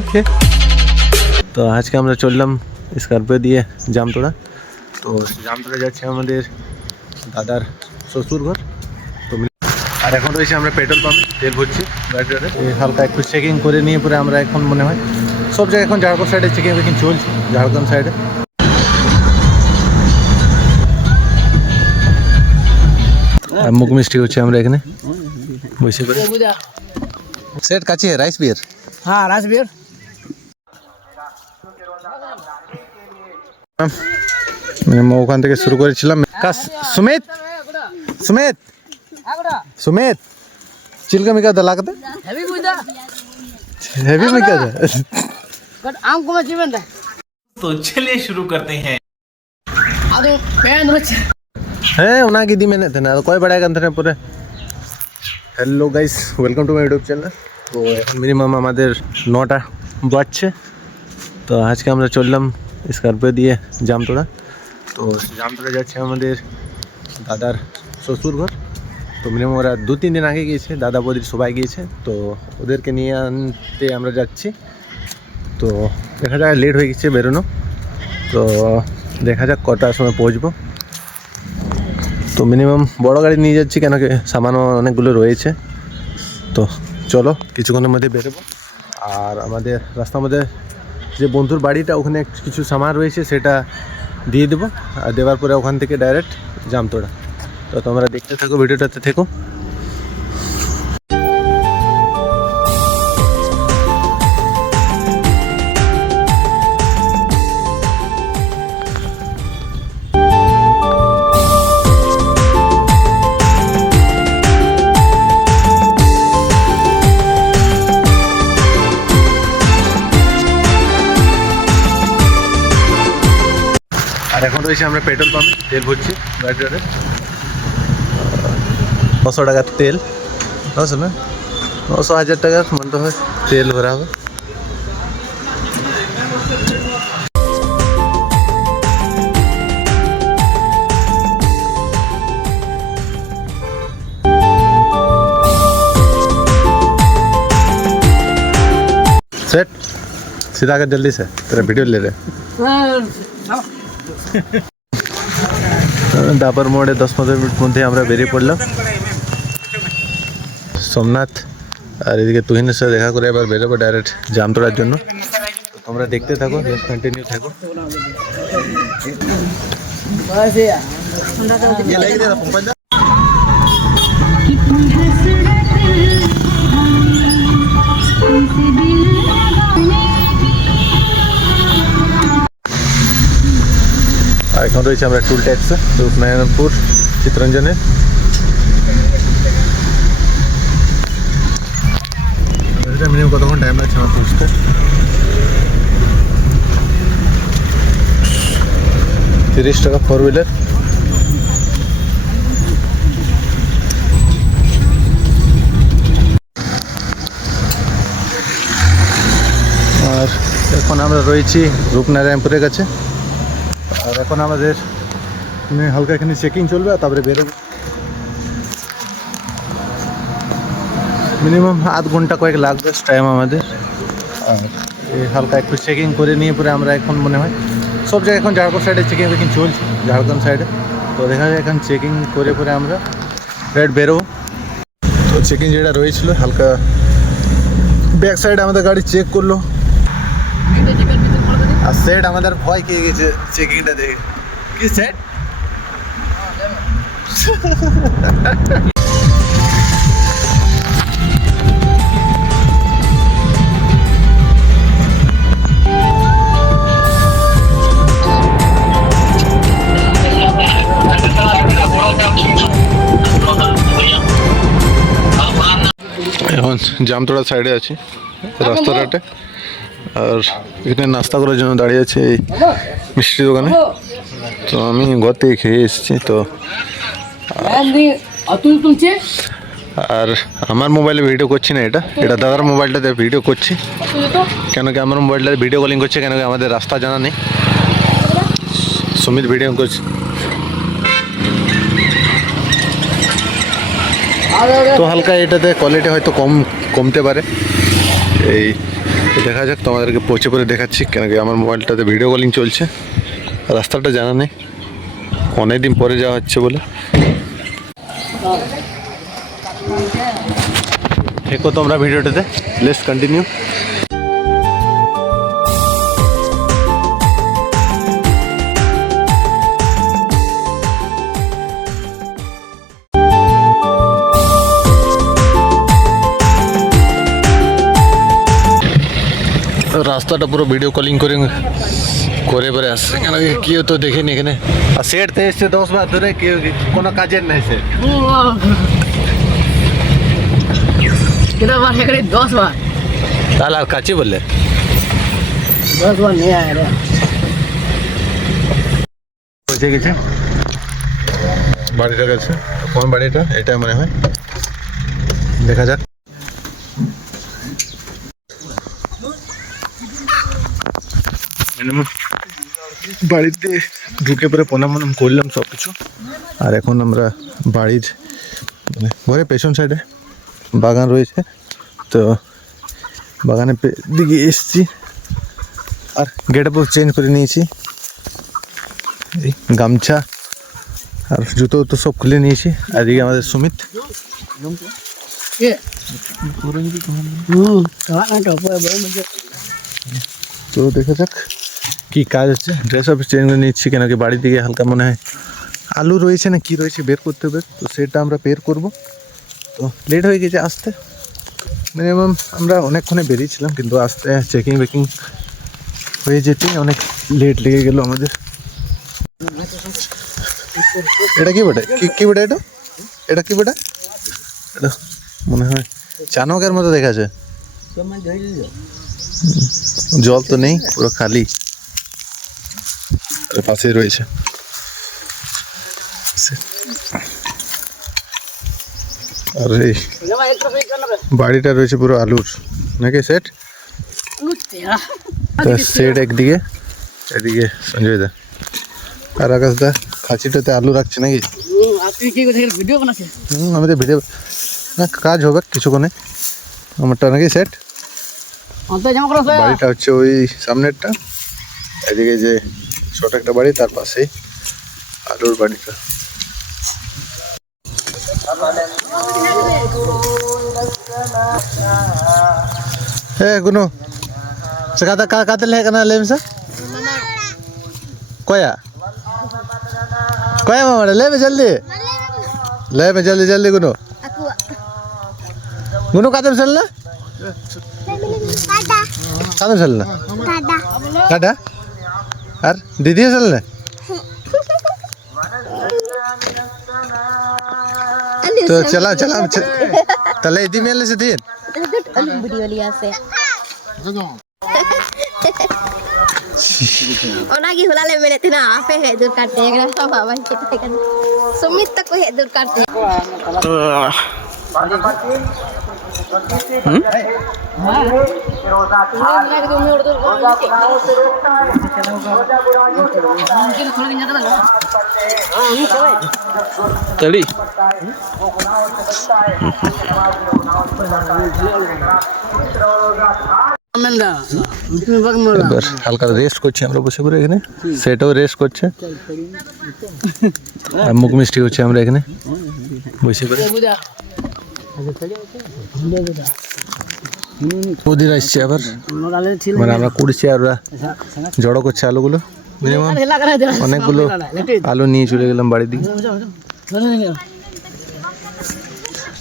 ওকে। তো আজকে আমরা চললাম স্করপিও দিয়ে জামতলা। তো জামতলা যাচ্ছে আমাদের দাদার শ্বশুর ঘর। তো আর এখন রয়েছে আমরা পেট্রোল পাম্পে তেল ভরছি গাড়িটাতে। হালকা একটু চেকিং করে নিয়ে পরে আমরা এখন মনে হয় সব জায়গায় এখন ঝাড়খণ্ড সাইডে চেকিং ফেকিং চলছে, ঝাড়খণ্ড সাইডে। মুখ মিষ্টি হচ্ছে আমরা এখানে বসে করে। সেট কাছে রাইস বিয়ার। হ্যাঁ রাইস বিয়ার। ওখান থেকে শুরু করেছিলাম। সুমিত সুমিত সুমিত चिलका में क्या दला करते হেভি বুঝা हैवी में क्या था बट आम को मैं जीवन है। तो चलिए शुरू करते हैं। अरे पैन रच है उना की दी मैंने थे ना कोई बड़ा कंधे पूरे। Hello guys welcome to my YouTube channel. तो मिनिमाम আমাদের 9টা বাজছে। তো আজকে আমরা চললাম স্করপিও দিয়ে জামতলা। তো জামতলা যাচ্ছে আমাদের দাদার শ্বশুর ঘর। তো মিনিমাম ওরা 2-3 দিন আগে গিয়েছে, দাদা বৌদির সবাই গিয়েছে। তো ওদেরকে নিয়ে আনতে আমরা যাচ্ছি। তো দেখা যাক, লেট হয়ে গেছে বেরোনো। তো দেখা যাক কটার সময় পৌঁছবো। তো মিনিমাম বড় গাড়ি নিয়ে যাচ্ছি, কেন কি সামানও অনেকগুলো রয়েছে। তো চলো কিছুক্ষণের মধ্যে বেরোবো। আর আমাদের রাস্তার মধ্যে যে বন্ধুর বাড়িটা, ওখানে কিছু সামান রয়েছে, সেটা দিয়ে দেবো। আর দেওয়ার পরে ওখান থেকে ডাইরেক্ট জামতলা। তো তোমরা দেখতে থাকো, ভিডিওটাতে থেকো। আর এখন রয়েছে আমরা পেট্রোল পাম্পে তেল ভরছি গাড়িটাতে। 900 টাকার তেল, 900 না 900 টাকার মতো হয় তেল ভরা হবে। सेट सीधा कर जल्दी से, तेरा वीडियो ले रहे। দাপর মোড়ে 10-15 মিনিট মধ্যে আমরা বেরিয়ে পড়লাম সোমনাথ। আর এদিকে তুহিনের সাথে দেখা করে এবার বেরোবো ডাইরেক্ট জামতলার জন্য। তোমরা দেখতে থাকো, জাস্ট কন্টিনিউ থাকো। আর এখন রয়েছে আমরা টুল ট্যাক্স রূপনারায়ণপুর চিত্তরঞ্জনের। মিনিমাম কতক্ষণ টাইম লাগছে আমার পৌঁছতে? 30 টাকা 4 হুইলার। আর এখন আমরা রয়েছি রূপনারায়ণপুরের কাছে। আর এখন আমাদের হালকা এখানে চেকিং চলবে, আর তারপরে বেরোবো। মিনিমাম আধ ঘন্টা কয়েক লাগবে টাইম আমাদের। আর এই হালকা একটু চেকিং করে নিয়ে পরে আমরা এখন মনে হয় সব জায়গায় এখন ঝাড়খণ্ড সাইডে চেকিং ফেকিং চলছে, ঝাড়খণ্ড সাইডে। তো দেখা যায় এখন চেকিং করে পরে আমরা ডাইরেক্ট বেরোবো। তো চেকিং যেটা রয়েছিল হালকা ব্যাক সাইডে আমাদের গাড়ি চেক করলো। আর সেট আমাদের ভয় খেয়ে গেছে চেকিংটা দেখে। কি সেট? এখন জামতলা সাইডে আছি রাস্তাঘাটে। আর এখানে নাস্তা করার জন্য দাঁড়িয়ে আছে এই মিষ্টি দোকানে। তো আমি ঘর থেকে খেয়ে এসেছি। তো আর আমার মোবাইলে ভিডিও করছি না, এটা দাদার মোবাইলটাতে ভিডিও করছি। কেন কি আমার মোবাইলটাতে ভিডিও কলিং করছে, কেন কি আমাদের রাস্তা জানা নেই। সুমিত ভিডিও করছে। তো হালকা এটাতে কোয়ালিটি হয়তো কমতে পারে। এই তো দেখা যাক, তোমাদেরকে পৌঁছে পরে দেখাচ্ছি, কেন কি আমার মোবাইলটাতে ভিডিও কলিং চলছে, রাস্তাটা জানা নেই, অনেকদিন পরে যাওয়া হচ্ছে বলে। দেখো তোমরা ভিডিওটাতে, লেটস কন্টিনিউ। রাস্তাটা পুরো ভিডিও কলিং করে করে পরে আসছে, কেন কি কেউ তো দেখেনি এখানে। আর সেট তো এসছে 10 বার ধরে, কেউ কোনো কাজের নাই সে। कितना बार है करे 10 बार তাহলে আর কাছে বললে 10 बार नहीं आया रे পৌঁছে গেছে বাড়িটার কাছে। কোন বাড়িটা? এটা মনে হয়, দেখা যাক। বাড়িতে ঢুকে পরে প্রণাম করলাম সব কিছু, আর এখন আমরা বাড়ির মানে ঘরে পেছন সাইডে বাগান রয়েছে, তো বাগানের দিকে এসছি, আর গেট আপ চেঞ্জ করে নিয়েছি, এই গামছা আর জুতো তো সব খুলে নিয়েছি। আর এদিকে আমাদের সুমিত, ये कहाँ ना टॉप है बड़े मुझे তো দেখা যাক কি কাজ হচ্ছে। ড্রেস আপ চেঞ্জ করে নিচ্ছি, কেন কি বাড়ির দিকে হালকা মনে হয় আলু রয়েছে না কি রয়েছে বের করতে হবে, তো সেটা আমরা বের করব। তো লেট হয়ে গেছে আসতে, মিনিমাম আমরা অনেকক্ষণে বেরিয়েছিলাম, কিন্তু আসতে চেকিং বেকিং হয়ে যেতে অনেক লেট লেগে গেল আমাদের। এটা কি বটে? কি বটে এটা? এটা কি বটে? এটা মনে হয় চানকের মতো দেখাচ্ছে, জল তো নেই, পুরো খালি, পাশে রয়েছে। আর এই বাড়িটা রয়েছে পুরো আলুর নাকি সেট, সেট একদিকে, এদিকে সঞ্জয় দা আর আকাশ দা খাঁচিটাতে আলু রাখছে নাকি। আপনি কি করে ভিডিও বানাচ্ছেন? আমি তো ভিডিও না, কাজ হবে কিছুক্ষণে আমারটা নাকি সেট। অন্ত জামা করো বাড়িটা হচ্ছে ওই সামনেরটা, এদিকে যে ছোট একটা বাড়ি, তার পাশেই আলুর বাড়িটা। হ্যাঁ গুনো কাতে লেখা না লেম সা কয়া কয়া মামা লে জলদি জলদি গুনো গুনো কাতে চল না কাতে চল না দাদা আর দিদি চল না। তো চলা তাহলে ইদি মেলে সে দিন ভিডিও লিয়া আছে ओनागी हुलाले मेरे तना आपे है दूर काटते एकरा सब बाबा के kan सुमित तक है दूर काटते तड़ी এবার হালকা রেস্ট করছি আমরা বসে পড়ে এখানে, সেটাও রেস্ট করছে, আর মুখ মিষ্টি হচ্ছে আমরা এখানে বসে পড়ে। ওদের আসছে আবার, মানে আমরা করছি আর ওরা জড়ো করছে আলুগুলো, মিনিমাম অনেকগুলো আলু নিয়ে চলে গেলাম বাড়ির দিকে।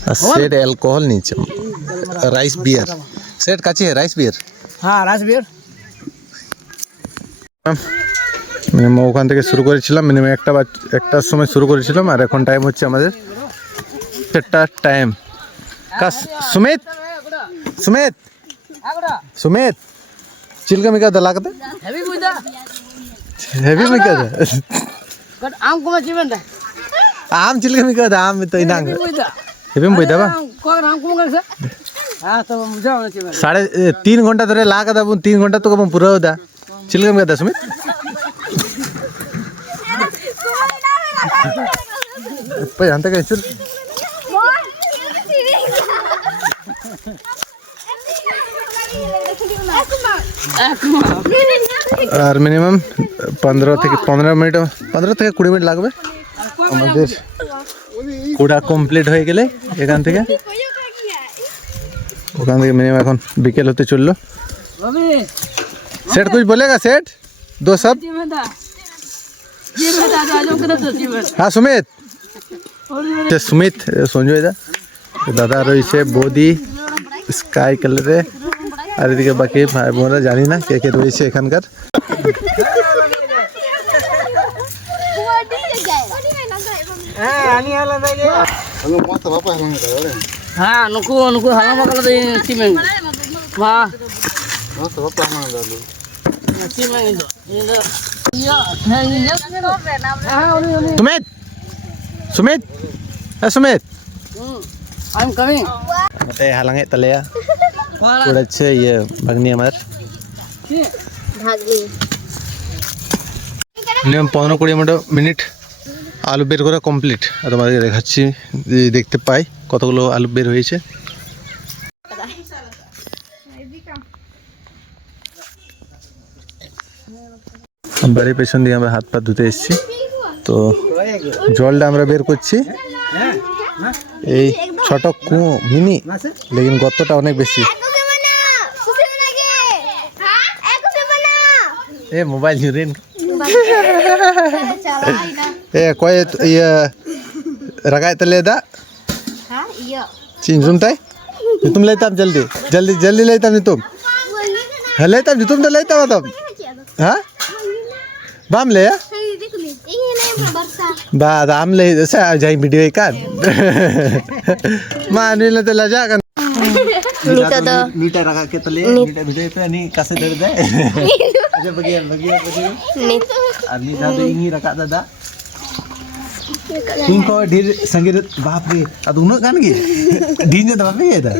আর সেট অ্যালকোহল নিয়েছে, রাইস বিয়ার সেট কাছে রাইস বিয়ার। হ্যাঁ রাইস বিয়ার মিনিমাম ওখান থেকে শুরু করেছিলাম, মিনিমাম একটার সময় শুরু করেছিলাম, আর এখন টাইম হচ্ছে আমাদের 4টা টাইম। সুমিত সুমিত সুমিত চিলকা মিকা দা লাগতে হেভি বুইদা হেভি মিকা দা গড আম কোমা জীবন দা আম চিলকা মিকা দা আম তো ইনাং বুইদা হেভি বইদা বা কোন আম কোমা গেছে হ্যাঁ তো বুঝাও না জীবন 3.5 ঘন্টা ধরে লাগা দা 3 ঘন্টা তো কম পুরো দা চিলকা মিকা দা সুমিত পে জানতে কে চল আর মিনিমাম 15 থেকে 20 মিনিট লাগবে আমাদের পুরা কমপ্লিট হয়ে গেলে ওখান থেকে মিনিমাম এখন বিকেল হতে চললো। सेठ कुछ बोलेगा सेठ दो सब हाँ सुमित सुमित সঞ্জয় দা দাদা রয়েছে বৌদি স্কাই কালারে আর এদিকে বাকি ভাই বোনরা জানি না কে কে রয়েছে এখানকার। हाँ नुकु नुकु हालां bakal di timeng wah timeng itu iya Sumit Sumit Sumit I'm coming ಮತ್ತೆ halange talaya পড়েছে ইয়ে ভাগ্নি আমার ভাগি মিনিমাম 15-20 মিনিট আলু বের করা কমপ্লিট আর তোমাদেরকে দেখাচ্ছি দেখতে পাই কতগুলো আলু বের হয়েছে। বাড়ির পেছন দিয়ে আমরা হাত পা ধুতে এসেছি তো জলটা আমরা বের করছি এই ছোট কুয়ো মিনি লেকিন গর্তটা অনেক বেশি। এ মোবাইল জুরেন ए कोई ये रगाय तले दा हां यो चिंग सुनताय तुम लेता जल्दी जल्दी जल्दी लेता तुम हाँ लेता तुम तो लेता तब हाँ बाम ले बाद आम ले जैसे जाई वीडियो का मानवी ले तो लजा कर मीठा रखा के तले मीठा वीडियो पे नहीं कैसे दर्द है अच्छा बगिया बगिया बगिया आदमी दादा इंगी रखा दादा तुमको ढेर संगीत बाप रे अब उन्हों गान की डीजे तो बाप रे ये था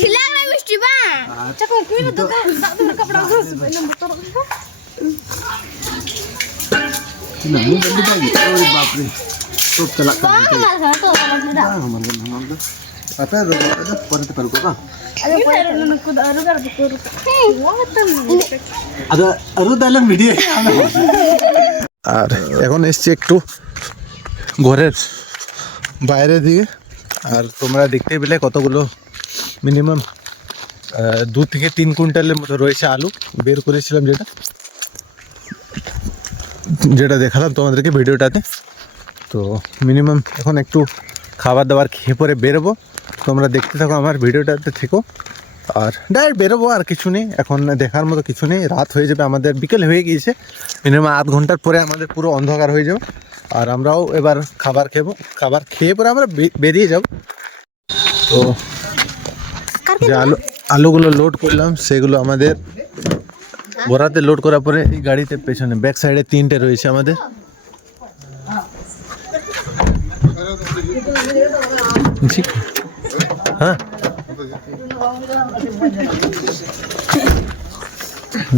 खिलाना मिष्टी बा चको कोई ना दुकान कपड़ा घुस ना वो जल्दी जाएगी ओए बाप रे तो चला कर apa परत पर को ada aru dalam video আর এখন এসছি একটু ঘরের বাইরে দিকে আর তোমরা দেখতে পেলে কতগুলো মিনিমাম 2 থেকে 3 কুইন্টালের মতো রয়েছে আলু বের করেছিলাম যেটা দেখালাম তোমাদেরকে ভিডিওটাতে। তো মিনিমাম এখন একটু খাবার দাবার খেয়ে পরে বেরোবো তোমরা দেখতে থাকো আমার ভিডিওটাতে থেকো আর ডাইরেক্ট বেরোবো আর কিছু নেই এখন দেখার মতো কিছু নেই রাত হয়ে যাবে আমাদের বিকেল হয়ে গিয়েছে মিনিমাম আধ ঘন্টার পরে আমাদের পুরো অন্ধকার হয়ে যাবে আর আমরাও এবার খাবার খেয়ে পরে আমরা বেরিয়ে যাব। তো যে আলুগুলো লোড করলাম সেগুলো আমাদের বোরাতে লোড করার পরে এই গাড়িতে পেছনে ব্যাক সাইডে 3টে রয়েছে আমাদের जी हाँ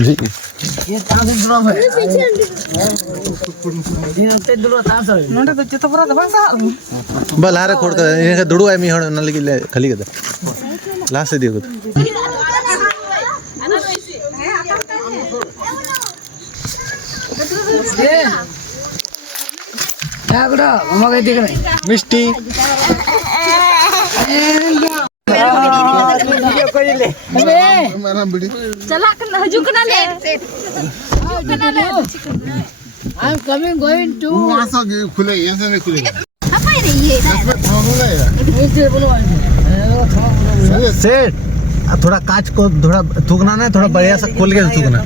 जी ये तांदूर ड्रम है ये ते दुलो तांदूर नोटे तो चित्त पूरा दबा सा बल हारे खोड़ कर इनका दुड़ू है मी हण न लगी खाली कर लास्ट से दियो क्या गुड़ा मम्मा के देख रहे मिष्टी चला कर हजू कना ले I'm coming going to खुले ऐसे नहीं खुलेगा apa ini ye सेठ थोड़ा कांच को थोड़ा थूकना ना थोड़ा बढ़िया सा खोल के थूकना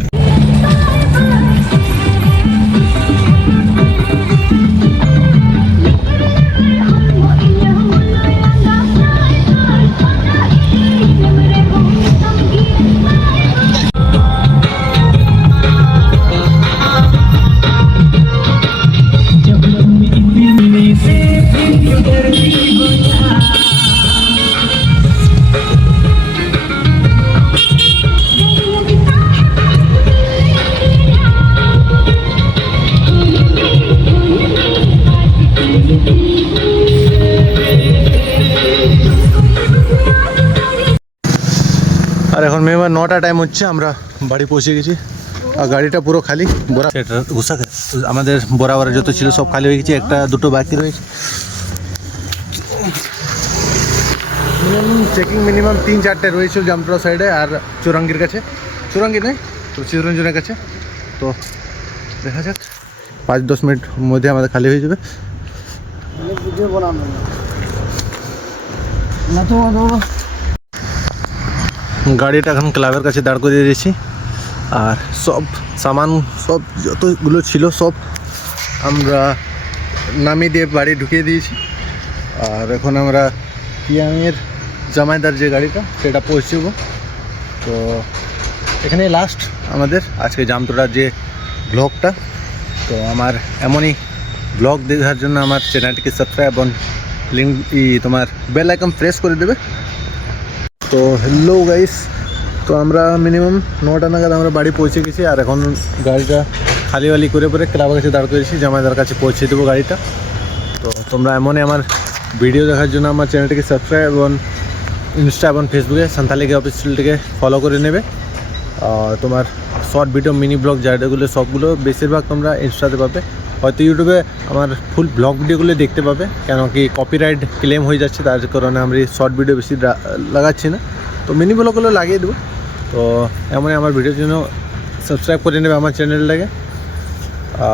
মিনিমাম 9টা টাইম হচ্ছে, আমরা বাড়ি পৌঁছে গেছি আর গাড়িটা পুরো খালি। বড়া সেটা ঘুষা আমাদের বরাবর যত ছিল সব খালি হয়ে গেছে, একটা দুটো বাকি রয়েছে। চেকিং মিনিমাম 3-4টে রয়েছিল জামতলা সাইডে আর চৌরাঙ্গির কাছে, চৌরাঙ্গি নয় তো চিত্তরঞ্জনের কাছে। তো দেখা যাক 5-10 মিনিট মধ্যে আমাদের খালি হয়ে যাবে। গাড়িটা এখন ক্লাবের কাছে দাঁড় করিয়ে দিয়েছি আর সব সামান সব যতগুলো ছিল সব আমরা নামিয়ে দিয়ে বাড়ি ঢুকিয়ে দিয়েছি। আর এখন আমরা পিয়ামের জামাইদার যে গাড়িটা সেটা পৌঁছবো। তো এখানে লাস্ট আমাদের আজকে জামতলার যে ব্লগটা। তো আমার এমনই ব্লগ দেখার জন্য আমার চ্যানেলটিকে সাবস্ক্রাইব এবং লিঙ্ক তোমার বেল আইকন প্রেস করে দেবে। তো হ্যালো গাইস, তো আমরা মিনিমাম 9টা নাগাদ আমরা বাড়ি পৌঁছে গেছি আর এখন গাড়িটা খালি করে পরে ক্লাবের কাছে দাঁড় করেছি, জামাইদার কাছে পৌঁছে দেবো গাড়িটা। তো তোমরা এমনই আমার ভিডিও দেখার জন্য আমার চ্যানেলটিকে সাবস্ক্রাইব এবং ইনস্টা এবং ফেসবুকে সান্তালিকে অফিসিয়ালটিকে ফলো করে নেবে। তোমার শর্ট ভিডিও মিনি ব্লগ যেগুলো সবগুলো বেশিরভাগ তোমরা ইনস্টাতে পাবে, হয়তো ইউটিউবে আমার ফুল ব্লগ ভিডিওগুলো দেখতে পাবে, কেন কি কপিরাইট ক্লেম হয়ে যাচ্ছে, তার কারণে আমরা শর্ট ভিডিও বেশি লাগাচ্ছি না। তো মিনি ব্লগগুলো লাগিয়ে দেবো। তো এমনই আমার ভিডিওর জন্য সাবস্ক্রাইব করে নেবে আমার চ্যানেলটাকে।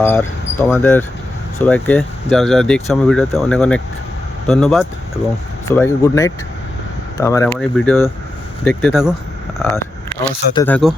আর তোমাদের সবাইকে যারা যারা দেখছো আমার ভিডিওতে অনেক অনেক ধন্যবাদ এবং সবাইকে গুড নাইট। তো আমার এমনই ভিডিও দেখতে থাকো আর আমার সাথে থাকো।